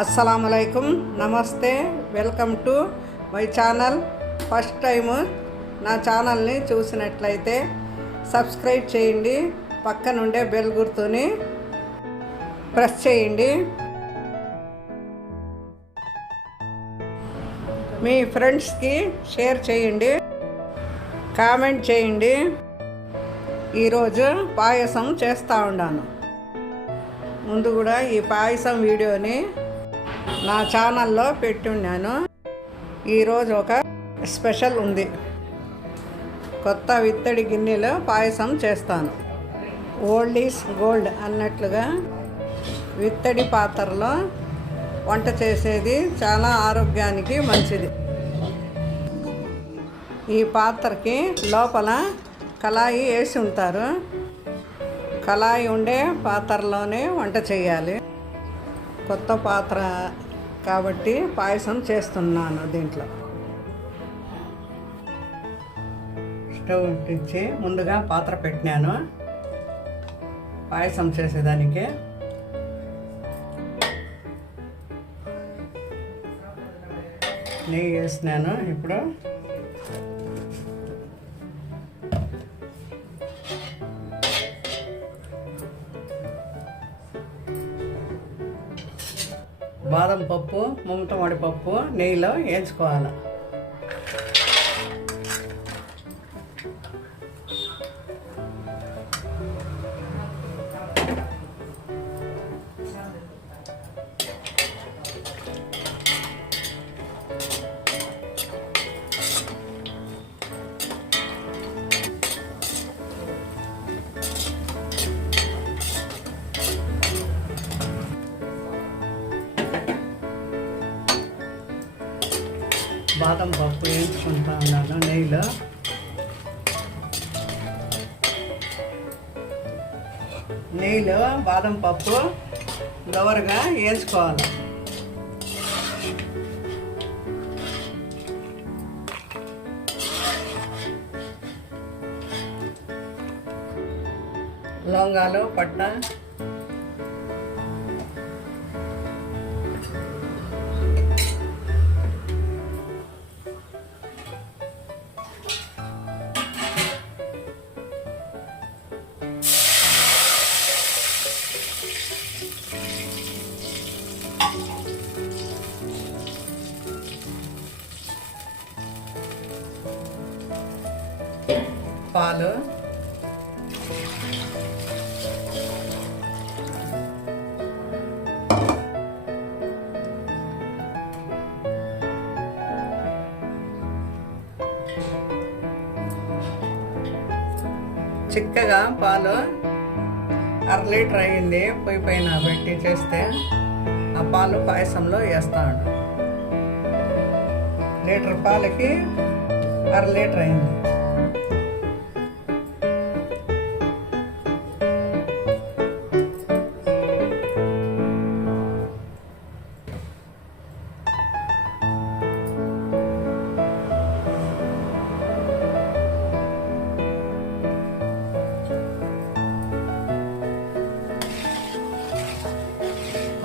అస్సలాముఅలైకుం, నమస్తే, welcome to my channel. First time నా ఛానల్ని చూసినట్లయితే సబ్స్క్రైబ్ చేయండి, పక్కనుండే బెల్ గుర్తుని ప్రెస్ చేయండి. మీ ఫ్రెండ్స్కి షేర్ చేయండి, కామెంట్ చేయండి. ఈరోజు పాయసం చేస్తూ ఉన్నాను. ముందు కూడా ఈ పాయసం వీడియోని నా ఛానల్లో పెట్టున్నాను. ఈరోజు ఒక స్పెషల్ ఉంది. కొత్త విత్తడి గిన్నెలో పాయసం చేస్తాను. ఓల్డ్ ఈజ్ గోల్డ్ అన్నట్లుగా విత్తడి పాత్రలో వంట చేసేది చాలా ఆరోగ్యానికి మంచిది. ఈ పాత్రకి లోపల కళాయి వేసి ఉంటారు. కళాయి ఉండే పాత్రలోనే వంట చేయాలి. కొత్త పాత్ర కాబట్టి పాయసం చేస్తున్నాను. దీంట్లో స్టవ్ ఇచ్చి ముందుగా పాత్ర పెట్టినాను పాయసం చేసేదానికి. నెయ్యి వేసినాను. ఇప్పుడు బాదం పప్పు, ముంగటమాడి పప్పు నెయ్యిలో వేయించుకోవాలి. బాదం పప్పు వేయించుకుంటా ఉన్నాను నెయ్యిలో. నెయ్యిలో బాదం పప్పు దోరగా వేయించుకోవాలి. లవంగాలు, పట్ట, పాలు, చిక్కగా పాలు 1/2 లీటర్ అయ్యింది. పొయ్యి పైన పెట్టి చేస్తే ఆ పాలు పాయసంలో వేస్తాడు. లీటర్ పాలకి 1/2 లీటర్ అయింది.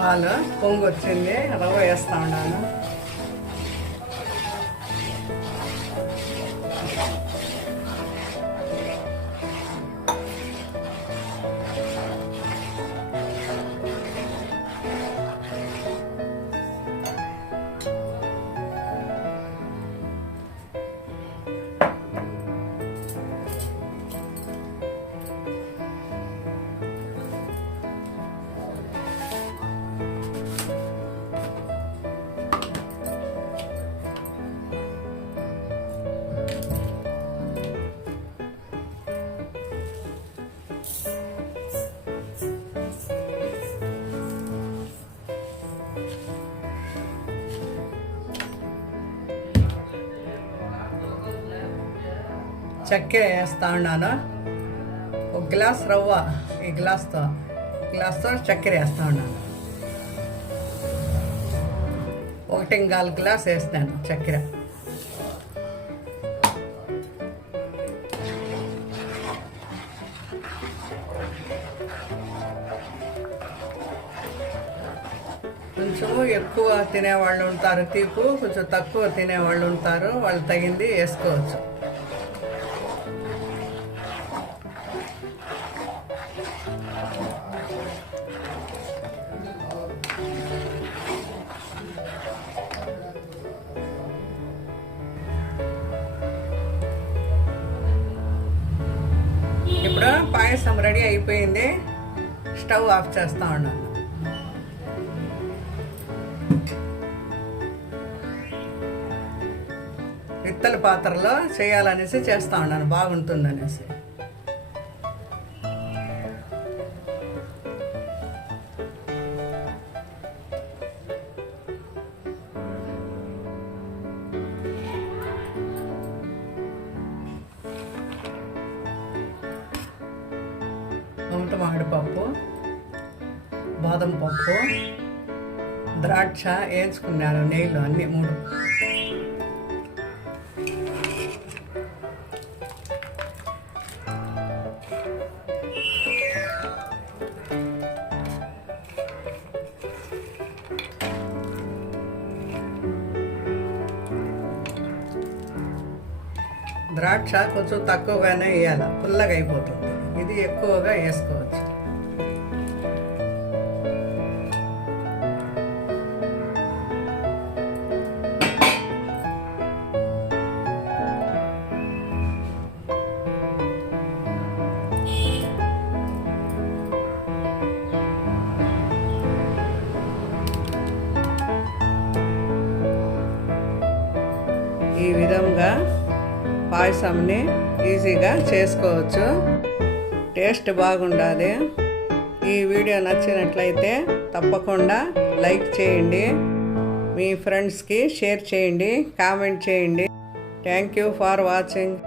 పాలు పొంగు వచ్చింది, రవ్వ వేస్తా ఉన్నాను. చక్కెర వేస్తా ఉన్నాను. 1 గ్లాస్ రవ్వ, ఈ గ్లాస్తో చక్కెర వేస్తా ఉన్నాను. 1.25 గ్లాస్ వేస్తాను చక్కెర. కొంచెము ఎక్కువ తినేవాళ్ళు ఉంటారు తీపు, కొంచెం తక్కువ తినేవాళ్ళు ఉంటారు, వాళ్ళు తగింది వేసుకోవచ్చు. ఇప్పుడు పాయసం రెడీ అయిపోయింది. స్టవ్ ఆఫ్ చేస్తా ఉన్నాను. పిత్తల పాత్రలో చేయాలనేసి చేస్తా ఉన్నాను, బాగుంటుందనేసి. మామిడిపప్పు, బాదం పప్పు, ద్రాక్ష వేయించుకున్నాను నెయ్యిలో, అన్నీ 3. ద్రాక్ష కొంచెం తక్కువగానే వేయాలి, పుల్లగా అయిపోతుంది. ఇది ఎక్కువగా వేసుకోవచ్చు. ఈ విధంగా పాయసంని ఈజీగా చేసుకోవచ్చు. టేస్ట్ బాగుండాలి. ఈ వీడియో నచ్చినట్లయితే తప్పకుండా లైక్ చేయండి, మీ ఫ్రెండ్స్కి షేర్ చేయండి, కామెంట్ చేయండి. Thank you for watching.